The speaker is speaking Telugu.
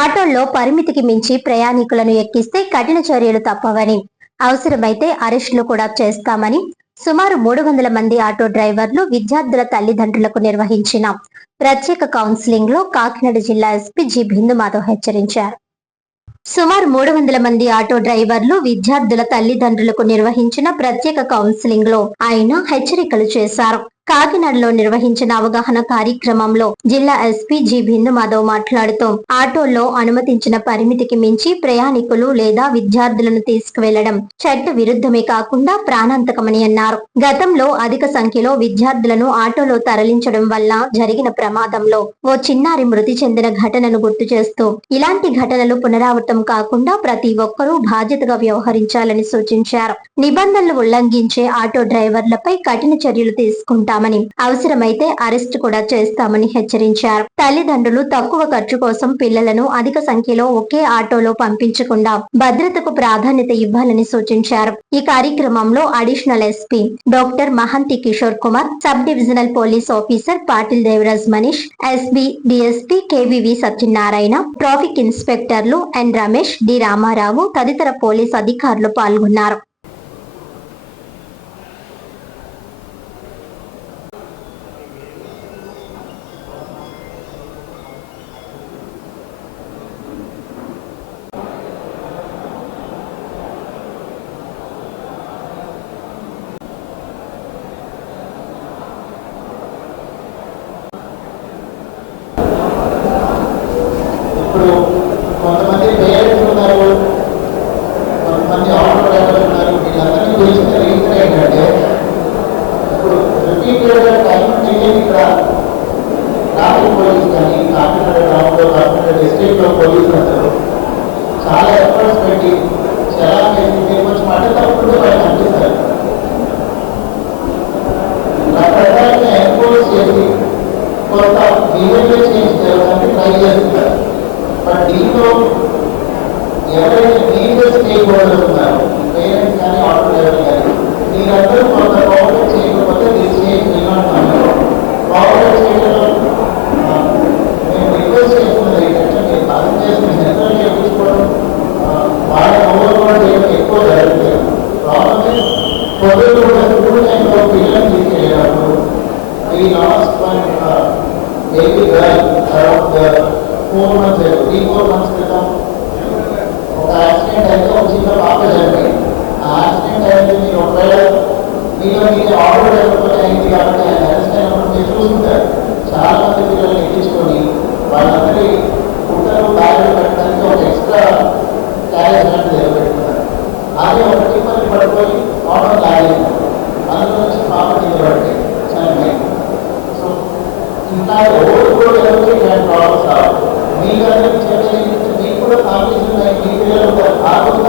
ఆటోల్లో పరిమితికి మించి ప్రయాణికులను ఎక్కిస్తే కఠిన చర్యలు తప్పవని, అవసరమైతే అరెస్టులు కూడా చేస్తామని సుమారు 300 మంది ఆటో డ్రైవర్లు, విద్యార్థుల తల్లిదండ్రులకు నిర్వహించిన ప్రత్యేక కౌన్సిలింగ్ లో కాకినాడ జిల్లా ఎస్పీ జి బిందుమాధవ్ హెచ్చరించారు. సుమారు 300 మంది ఆటో డ్రైవర్లు, విద్యార్థుల తల్లిదండ్రులకు నిర్వహించిన ప్రత్యేక కౌన్సిలింగ్ లో ఆయన హెచ్చరికలు చేశారు. కాకినాడలో నిర్వహించిన అవగాహన కార్యక్రమంలో జిల్లా ఎస్పీ జి బిందుమాధవ్ మాట్లాడుతూ, ఆటోల్లో అనుమతించిన పరిమితికి మించి ప్రయాణికులు లేదా విద్యార్థులను తీసుకువెళ్లడం చట్ట విరుద్ధమే కాకుండా ప్రాణాంతకమని అన్నారు. గతంలో అధిక సంఖ్యలో విద్యార్థులను ఆటోలో తరలించడం వల్ల జరిగిన ప్రమాదంలో ఓ చిన్నారి మృతి చెందిన ఘటనను గుర్తు చేస్తూ, ఇలాంటి ఘటనలు పునరావృతం కాకుండా ప్రతి ఒక్కరూ బాధ్యతగా వ్యవహరించాలని సూచించారు. నిబంధనలు ఉల్లంఘించే ఆటో డ్రైవర్లపై కఠిన చర్యలు తీసుకుంటారు, అవసరమైతే అరెస్టు కూడా చేస్తామని హెచ్చరించారు. తల్లిదండ్రులు తక్కువ ఖర్చు కోసం పిల్లలను అధిక సంఖ్యలో ఒకే ఆటోలో పంపించకుండా భద్రతకు ప్రాధాన్యత ఇవ్వాలని సూచించారు. ఈ కార్యక్రమంలో additional SP doctor Mahanti Kishore Kumar, sub divisional police officer Patil Devaraj Manish, SB DSP KVV Satyanarayana, traffic ఇన్స్పెక్టర్లు ఎన్ రమేష్, డి రామారావు తదితర పోలీస్ అధికారులు పాల్గొన్నారు. కొంతమంది పేరెంట్స్ ఉన్నారు, కొంతమంది ఆటో డ్రైవర్లు ఉన్నారు. వీళ్ళందరినీ గురించి రీజన్ ఏంటంటే, ఇప్పుడు రిపీటెడ్గా టైం టేకింగ్ ఇక్కడ ట్రాఫిక్ పోలీస్ కానీ కాకినాడ టౌన్లో, కాకినాడ డిస్ట్రిక్ట్లో పోలీసులు అందరూ చాలా ఎఫర్ట్స్ పెట్టి చాలా మీరు కొంచెం అడ్డతప్పుడు వాళ్ళు అనిపిస్తారు. రకరకాలుగా ఎన్ఫోర్స్ చేసి కొంత బిహేవియర్ చేంజ్ చేయడానికి ట్రై చేస్తున్నారు. బట్ దీంట్లో ఎవరైతే దీంట్లో స్టేక్ హోల్డర్స్ ఉన్నారో, పేరెంట్స్ కానీ ఆటో డ్రైవర్ కానీ, మీరందరూ కొంత కోఆపరేట్ చేయకపోతే దీని స్టేజ్ నిర్మాణంలో కోఆపరేట్ చేయడంలో మేము రిక్వెస్ట్ చేస్తున్నది ఏంటంటే, మీరు ప్యాసింజర్స్ సెంట్రల్ చేయించుకోవడం, వాళ్ళ ఓవర్లోడ్ చేయడం ఎక్కువ జరుగుతుంది. ప్రాబ్లమ్ పొద్దులు కూడా స్కూల్ టైంలో పిల్లలు తీసుకెళ్ళేటప్పుడు ఈ last one baby girl around 4 months 3-4 months క్రితం ఒక యాక్సిడెంట్ అయితే ఒక చిన్న పాప చనిపోయింది. ఆ యాక్సిడెంట్ అయితే మీరు ఒకవేళ మీరు ఆటో డ్రైవర్తో అయింది కాబట్టి ఆయన అరెస్ట్ అయినప్పుడు మీరు చూసుకుంటారు. చాలా మంది పిల్లల్ని ఎక్కించుకొని వాళ్ళందరి కుట్టలు బ్యాగులు పెట్టడానికి ఒక ఎక్స్ట్రా క్యారేజ్ లాంటిది పెట్టుకున్నారు. అదే ఒక టిప్పర్ని పట్టుకొని ఆటో లాగేది, అందులో నుంచి పాప కింద పడితే చనిపోయింది. సో ఇంకా ఓవర్లోడ్ ఎవరికి ఇలాంటి ప్రాబ్లమ్స్ రావు. మీకు అందరికీ చెప్పేది మీకు కూడా కాంపిటీషన్ మీ పిల్లలు ఉంటారు. ఆ రోజు